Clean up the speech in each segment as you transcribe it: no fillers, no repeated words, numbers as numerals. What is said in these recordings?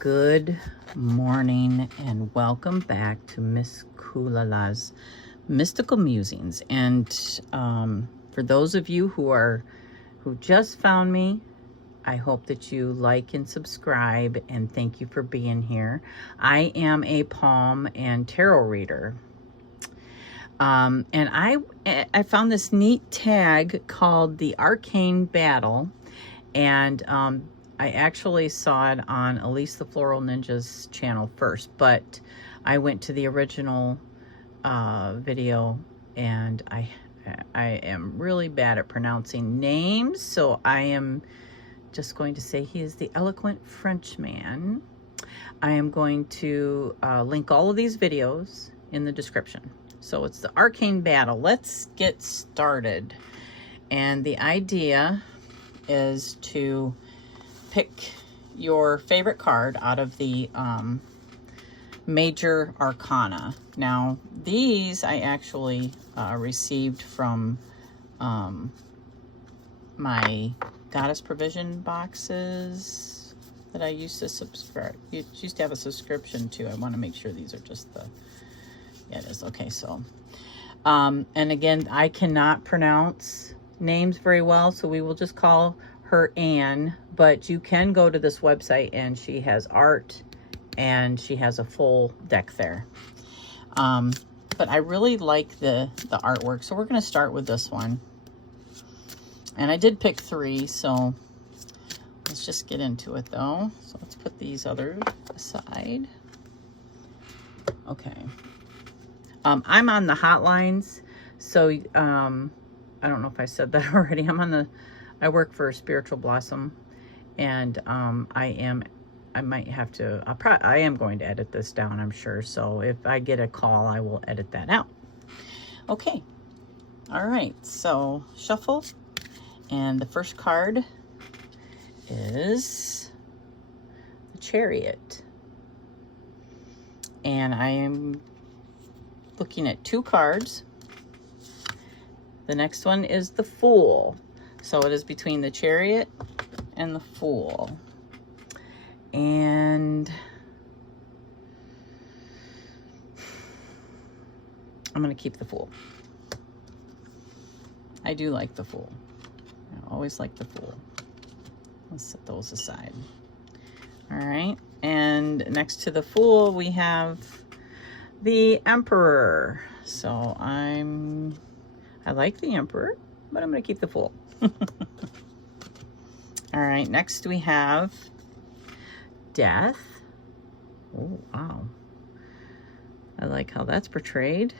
Good morning and welcome back to Miss Kulala's Mystical Musings. And for those of you who just found me, I hope that you like and subscribe, and thank you for being here. I am a palm and tarot reader. And I found this neat tag called the Arcane Battle, and I actually saw it on Elise the Floral Ninja's channel first, but I went to the original video, and I am really bad at pronouncing names, so I am just going to say he is the Eloquent Frenchman. I am going to link all of these videos in the description. So it's the Arcane Battle. Let's get started. And the idea is to pick your favorite card out of the major arcana. Now, these I actually received from my Goddess Provision boxes that I used to subscribe. You used to have a subscription to. I want to make sure these are just the, yeah, it is. Okay, so, and again, I cannot pronounce names very well, so we will just call her Anne, but you can go to this website and she has art and she has a full deck there. But I really like the artwork, so we're going to start with this one. And I did pick 3, so let's just get into it though. So let's put these others aside. Okay. I'm on the hotlines, so I don't know if I said that already. I work for Spiritual Blossom, and I am going to edit this down, I'm sure. So if I get a call, I will edit that out. Okay. All right. So shuffle. And the first card is the Chariot. And I am looking at 2 cards. The next one is the Fool. So it is between the Chariot and the Fool. And I'm going to keep the Fool. I do like the Fool. I always like the Fool. Let's set those aside. All right. And next to the Fool, we have the Emperor. So I like the Emperor, but I'm going to keep the Fool. All right. Next we have Death. Oh, wow. I like how that's portrayed.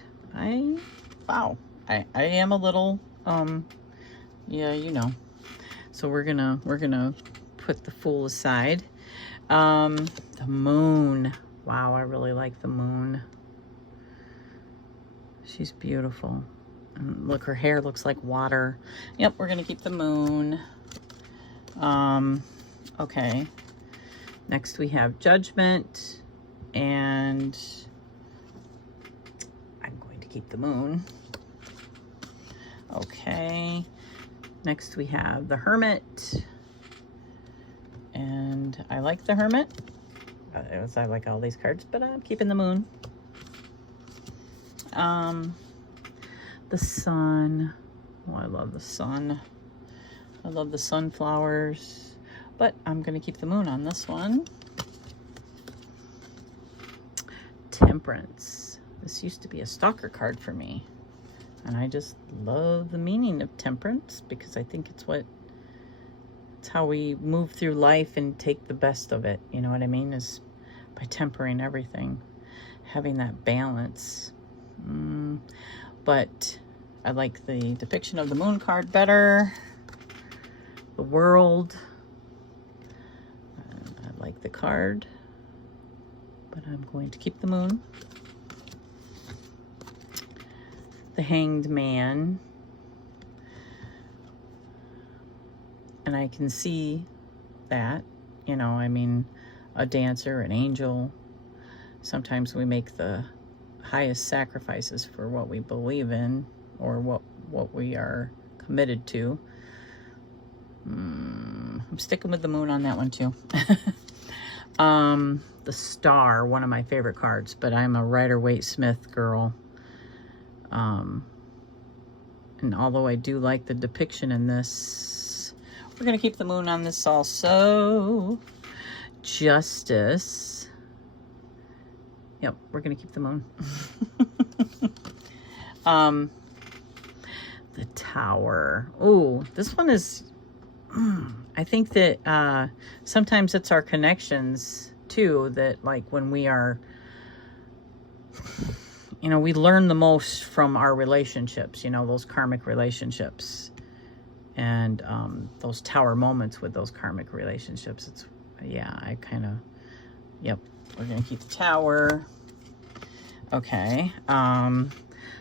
Wow. I am a little, yeah, you know. So we're gonna put the Fool aside. The Moon. Wow, I really like the Moon. She's beautiful. And look, her hair looks like water. Yep, we're gonna keep the Moon. Okay. Next we have Judgment, and I'm going to keep the Moon. Okay. Next we have the Hermit, and I like the Hermit. I like all these cards, but I'm keeping the Moon. The Sun. Oh, I love the Sun. I love the sunflowers, but I'm going to keep the Moon on this one. Temperance. This used to be a stalker card for me, and I just love the meaning of temperance because I think it's how we move through life and take the best of it. You know what I mean? Is by tempering everything, having that balance. But I like the depiction of the Moon card better. The World. I like the card, but I'm going to keep the Moon. The Hanged Man. And I can see that, you know, I mean, a dancer, an angel. Sometimes we make the highest sacrifices for what we believe in or what we are committed to. I'm sticking with the Moon on that one too. The Star, one of my favorite cards, but I'm a Rider-Waite-Smith girl. And although I do like the depiction in this, we're going to keep the moon on this also. Justice. Yep, we're going to keep the moon. The Tower. Oh, this one is... I think that sometimes it's our connections, too, that, like, when we are... You know, we learn the most from our relationships, you know, those karmic relationships. And those tower moments with those karmic relationships. It's, yeah, I kind of, yep, we're going to keep the Tower. Okay.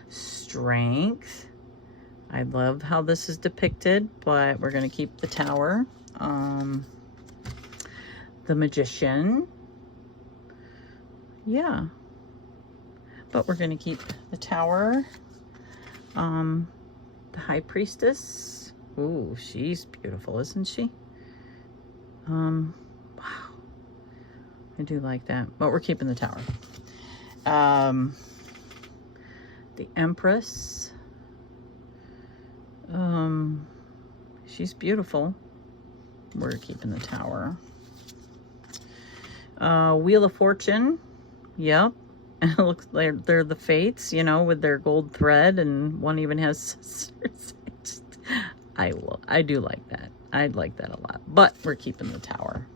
Strength. I love how this is depicted, but we're going to keep the Tower. The Magician. Yeah. But we're going to keep the Tower. The High Priestess. Ooh, she's beautiful, isn't she? Wow. I do like that. But we're keeping the Tower. The Empress. She's beautiful. We're keeping the Tower. Wheel of Fortune. Yep. And it looks like they're the Fates, you know, with their gold thread, and one even has sisters. I do like that. I'd like that a lot. But we're keeping the Tower.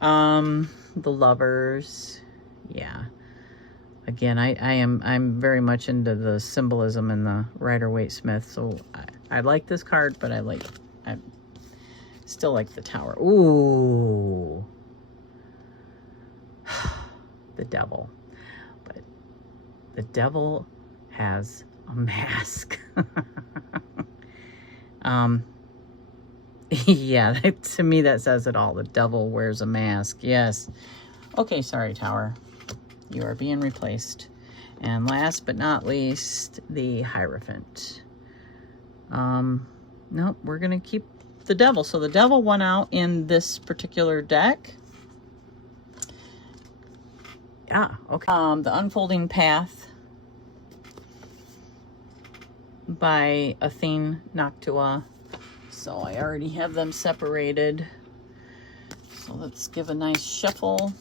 The Lovers. Yeah. Again, I'm very much into the symbolism in the Rider-Waite-Smith, so I like this card, but I still like the Tower. Ooh. The Devil. But the Devil has a mask. Yeah, to me that says it all. The Devil wears a mask. Yes. Okay, sorry, Tower. You are being replaced. And last but not least, the Hierophant. Nope, we're going to keep the Devil. So the Devil won out in this particular deck. Yeah, okay. The Unfolding Path by Athene Noctua. So I already have them separated. So let's give a nice shuffle.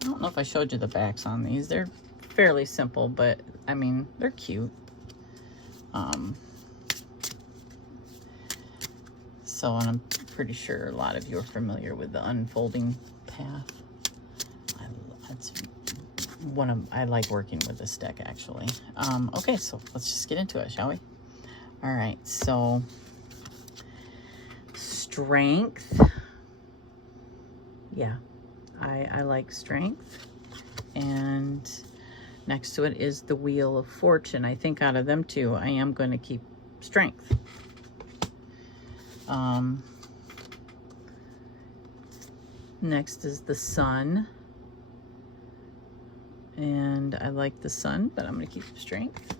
I don't know if I showed you the backs on these. They're fairly simple, but I mean, they're cute. So, and I'm pretty sure a lot of you are familiar with the Unfolding Path. That's I like working with this deck, actually. Okay, so let's just get into it, shall we? All right, so Strength. Yeah, I like Strength. And next to it is the Wheel of Fortune. I think out of them two, I am going to keep Strength. Next is the Sun. And I like the Sun, but I'm going to keep Strength.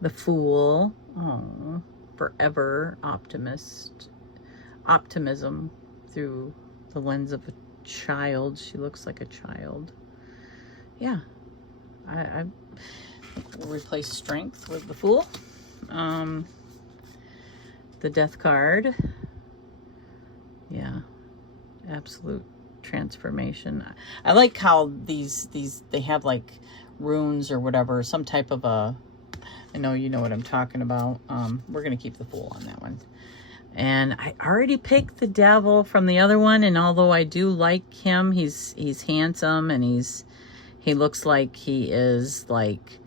The Fool. Oh, forever optimism through the lens of a child. She looks like a child. Yeah, I will replace Strength with the Fool. The Death card. Yeah, absolute transformation. I like how these they have like runes or whatever, some type of a, I know you know what I'm talking about. We're gonna keep the Fool on that one. And I already picked the Devil from the other one, and although I do like him, he's handsome, and he looks like he is like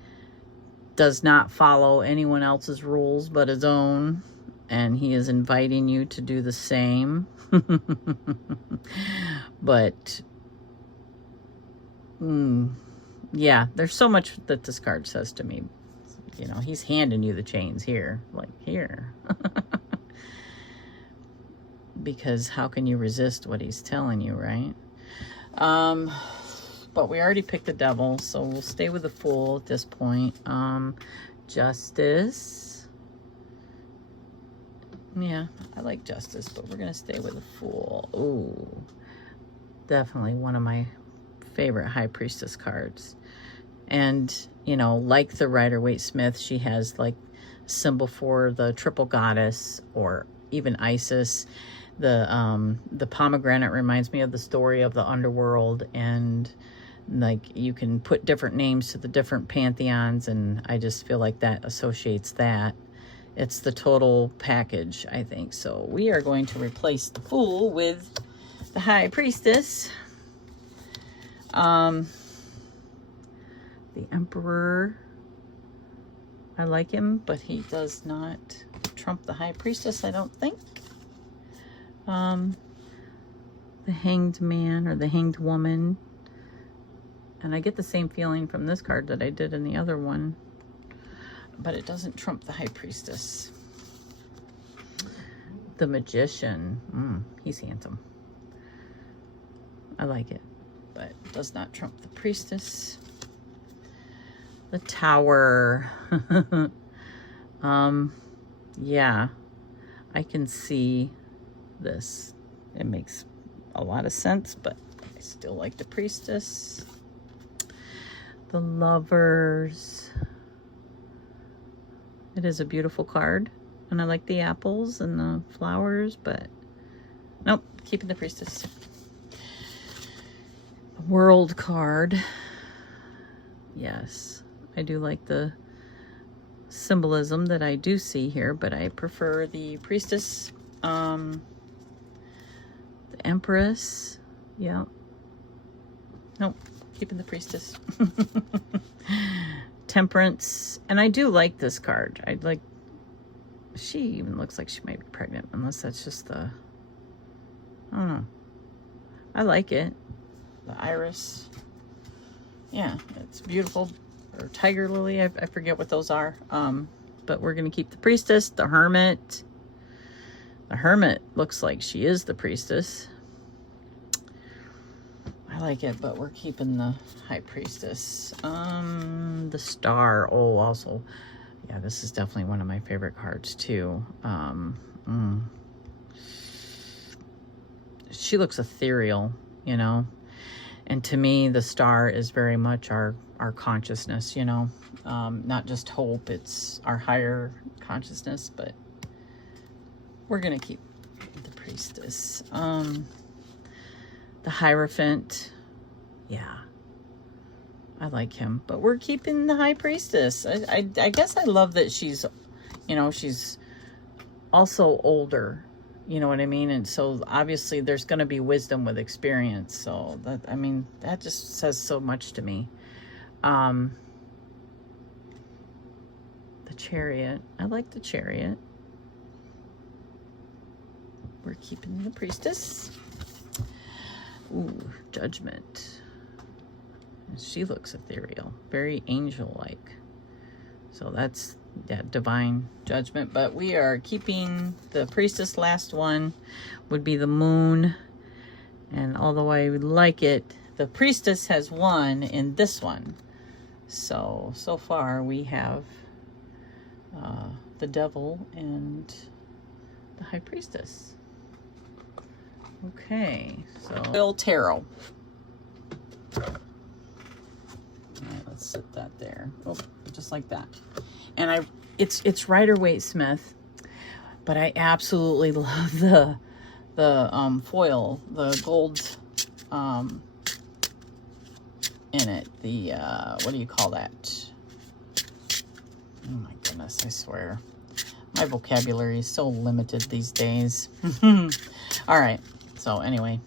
does not follow anyone else's rules but his own, and he is inviting you to do the same. But yeah, there's so much that this card says to me. You know, he's handing you the chains here, like here. Because how can you resist what he's telling you, right? But we already picked the Devil, so we'll stay with the Fool at this point. Justice. Yeah, I like Justice, but we're going to stay with the Fool. Ooh, definitely one of my favorite High Priestess cards. And, you know, like the Rider-Waite-Smith, she has like symbol for the triple goddess, or even Isis. The pomegranate reminds me of the story of the underworld, and like you can put different names to the different pantheons, and I just feel like that associates that. It's the total package, I think. So we are going to replace the Fool with the High Priestess. The Emperor, I like him, but he does not trump the High Priestess, I don't think. The Hanged Man or the Hanged Woman. And I get the same feeling from this card that I did in the other one. But it doesn't trump the High Priestess. The Magician. He's handsome. I like it. But it does not trump the Priestess. The Tower. Yeah. I can see this. It makes a lot of sense, but I still like the Priestess. The Lovers. It is a beautiful card, and I like the apples and the flowers, but nope, keeping the Priestess. The World card. Yes, I do like the symbolism that I do see here, but I prefer the Priestess. The Empress. Yeah. Nope, keeping the Priestess. Temperance. And I do like this card. I like, she even looks like she might be pregnant, unless that's just the, I don't know. I like it. The Iris. Yeah, it's beautiful. Or Tiger Lily, I forget what those are. But we're going to keep the Priestess. The Hermit. The Hermit looks like she is the Priestess. I like it, but we're keeping the High Priestess. The Star. Oh, also, yeah, this is definitely one of my favorite cards too. She looks ethereal, you know, and to me, the Star is very much our consciousness, you know, not just hope. It's our higher consciousness, but we're gonna keep the Priestess. The Hierophant. Yeah, I like him, but we're keeping the High Priestess. I guess I love that she's, you know, she's also older, you know what I mean? And so obviously there's going to be wisdom with experience. So that, I mean, that just says so much to me. The Chariot. I like the Chariot. We're keeping the Priestess. Ooh, Judgment. She looks ethereal, very angel-like. So that's, yeah, divine judgment. But we are keeping the Priestess. Last one would be the Moon. And although I would like it, the Priestess has won in this one. So far we have the Devil and the High Priestess. Okay, so Foil Tarot. All right, let's set that there. Oh, just like that. And it's Rider-Waite-Smith, but I absolutely love the foil, the gold in it. The what do you call that? Oh my goodness, I swear. My vocabulary is so limited these days. All right. So anyway,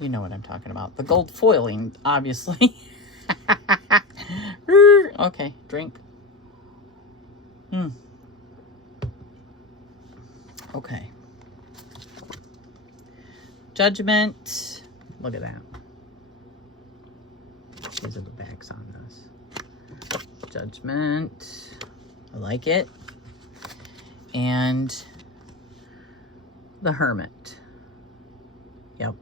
you know what I'm talking about. The gold foiling, obviously. Okay, drink. Okay. Judgment. Look at that. These are the backs on this. Judgment. I like it. And the Hermit. Yep.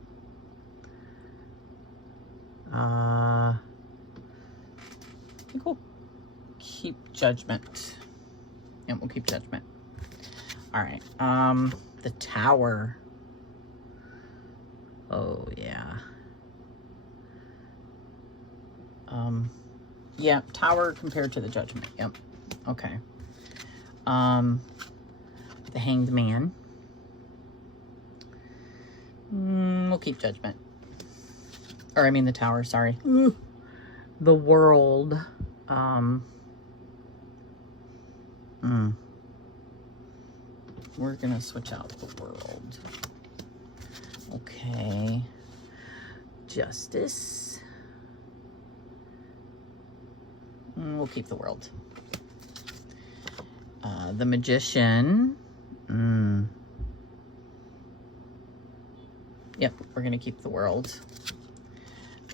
I think we'll keep Judgment. Yeah, we'll keep Judgment. All right. The Tower. Oh, yeah. Yeah, Tower compared to the Judgment. Yep. Okay. The Hanged Man. We'll keep Judgment. Or I mean the Tower, sorry. The World. We're gonna switch out the World. Okay. Justice. We'll keep the World. The Magician. Yep, we're gonna keep the World.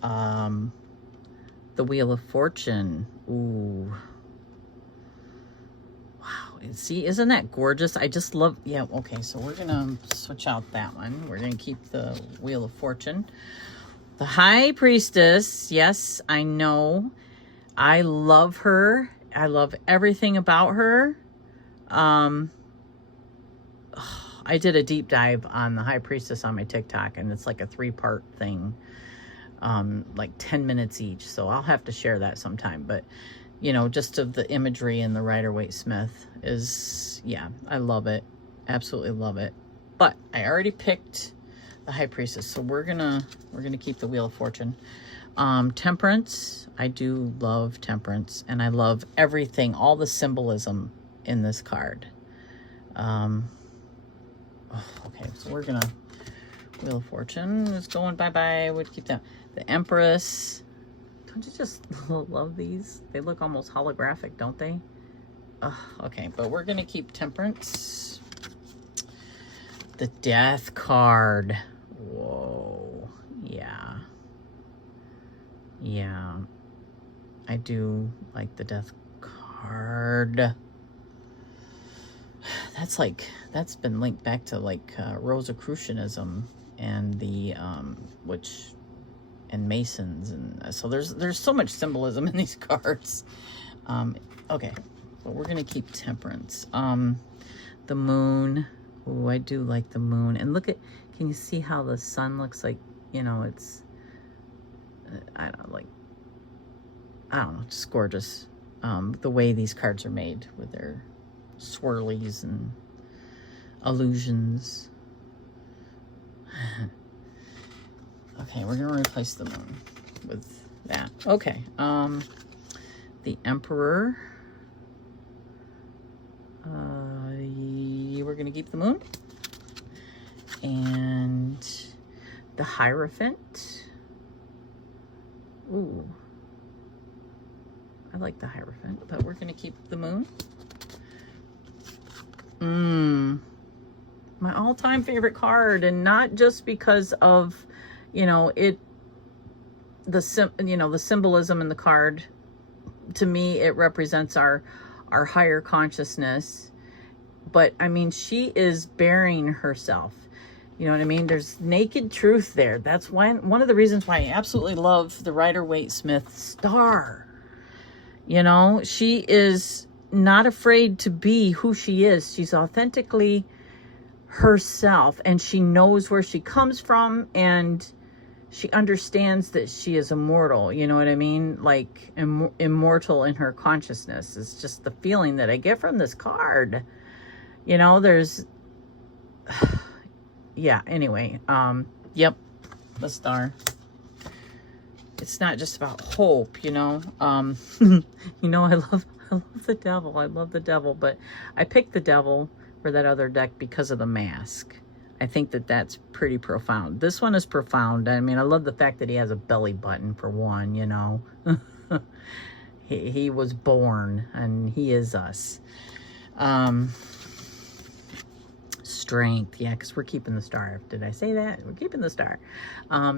The Wheel of Fortune. Ooh. Wow. See, isn't that gorgeous? I just love, yeah, okay, so we're gonna switch out that one. We're gonna keep the Wheel of Fortune. The High Priestess. Yes, I know. I love her. I love everything about her. I did a deep dive on the High Priestess on my TikTok, and it's like a 3-part thing, like 10 minutes each. So I'll have to share that sometime. But, you know, just of the imagery in the Rider-Waite-Smith is, yeah, I love it. Absolutely love it. But I already picked the High Priestess, so we're gonna keep the Wheel of Fortune. Temperance. I do love Temperance, and I love everything, all the symbolism in this card. Okay, so we're gonna, Wheel of Fortune is going bye-bye. Would keep that. The Empress. Don't you just love these? They look almost holographic, don't they? Okay, but we're gonna keep Temperance. The Death card. Whoa. Yeah. Yeah. I do like the Death card. That's been linked back to like Rosicrucianism and the and Masons, and so there's so much symbolism in these cards. Okay, but we're gonna keep Temperance. The Moon. Oh, I do like the Moon. And look at, can you see how the sun looks like, you know, it's I don't know, just gorgeous. The way these cards are made with their swirlies and illusions. Okay, we're gonna replace the Moon with that. Okay, the Emperor. We're gonna keep the Moon. And the Hierophant. Ooh, I like the Hierophant, but we're gonna keep the Moon. My all-time favorite card, and not just because of, you know, the symbolism in the card. To me, it represents our higher consciousness. But I mean, she is bearing herself. You know what I mean? There's naked truth there. That's one of the reasons why I absolutely love the Rider-Waite-Smith star. You know, she is not afraid to be who she is. She's authentically herself, and she knows where she comes from, and she understands that she is immortal. You know what I mean? Like immortal in her consciousness is just the feeling that I get from this card. You know, there's yeah, anyway, yep, the star. It's not just about hope, you know. You know, I love the Devil. I love the Devil, but I picked the Devil for that other deck because of the mask. I think that that's pretty profound. This one is profound. I mean, I love the fact that he has a belly button, for one, you know. He was born, and he is us. Strength, yeah, because we're keeping the star. Did I say that? We're keeping the star.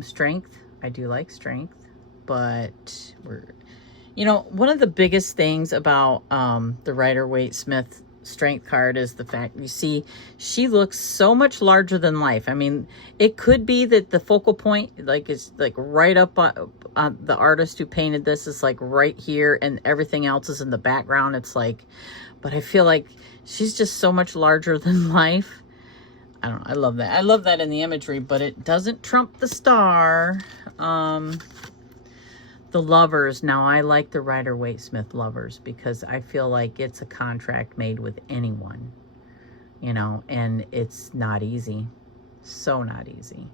Strength, I do like strength, but you know, one of the biggest things about the Rider-Waite-Smith strength card is the fact, you see, she looks so much larger than life. I mean, it could be that the focal point, like, is like right up on the artist who painted this is like right here, and everything else is in the background. It's like, but I feel like she's just so much larger than life. I don't know. I love that. I love that in the imagery, but it doesn't trump the star. The Lovers. Now, I like the Rider-Waite-Smith Lovers because I feel like it's a contract made with anyone, you know, and it's not easy. So not easy.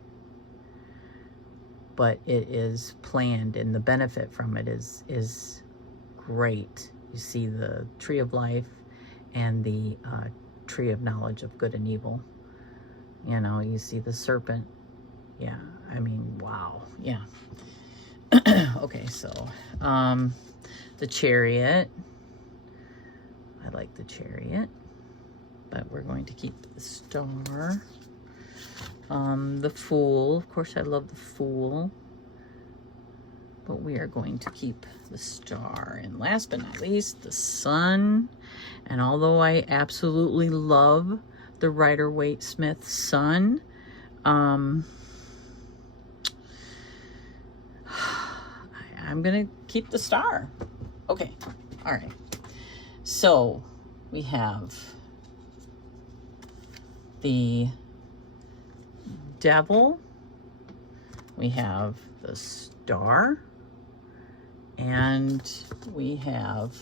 But it is planned, and the benefit from it is great. You see the Tree of Life and the Tree of Knowledge of Good and Evil. You know, you see the serpent. Yeah, I mean, wow. Yeah. Okay, so the Chariot. I like the Chariot, but we're going to keep the Star. The Fool. Of course, I love the Fool, but we are going to keep the Star. And last but not least, the Sun. And although I absolutely love the Rider-Waite-Smith Sun, I'm gonna keep the Star. Okay, all right. So we have the Devil, we have the Star, and we have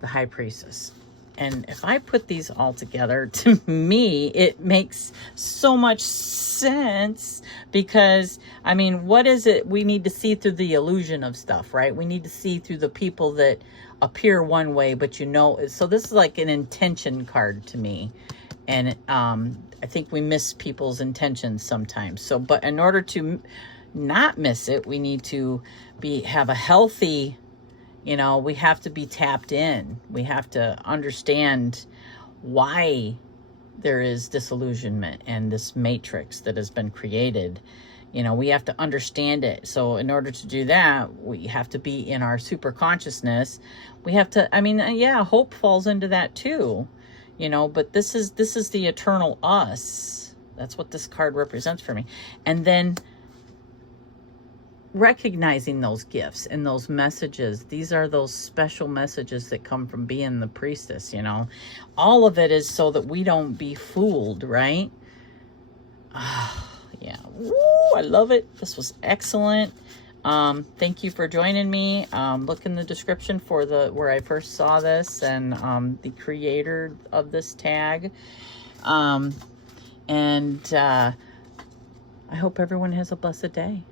the High Priestess. And if I put these all together, to me, it makes so much sense because, I mean, what is it? We need to see through the illusion of stuff, right? We need to see through the people that appear one way, but you know, so this is like an intention card to me. And I think we miss people's intentions sometimes. So, but in order to not miss it, we need to have a healthy, you know, we have to be tapped in. We have to understand why there is disillusionment and this matrix that has been created. You know, we have to understand it. So in order to do that, we have to be in our super consciousness. We have to, I mean, yeah, hope falls into that too, you know, but this is the eternal us. That's what this card represents for me. And then recognizing those gifts and those messages. These are those special messages that come from being the priestess, you know. All of it is so that we don't be fooled, right? Yeah. Woo, I love it. This was excellent. Thank you for joining me. Look in the description for where I first saw this and the creator of this tag. I hope everyone has a blessed day.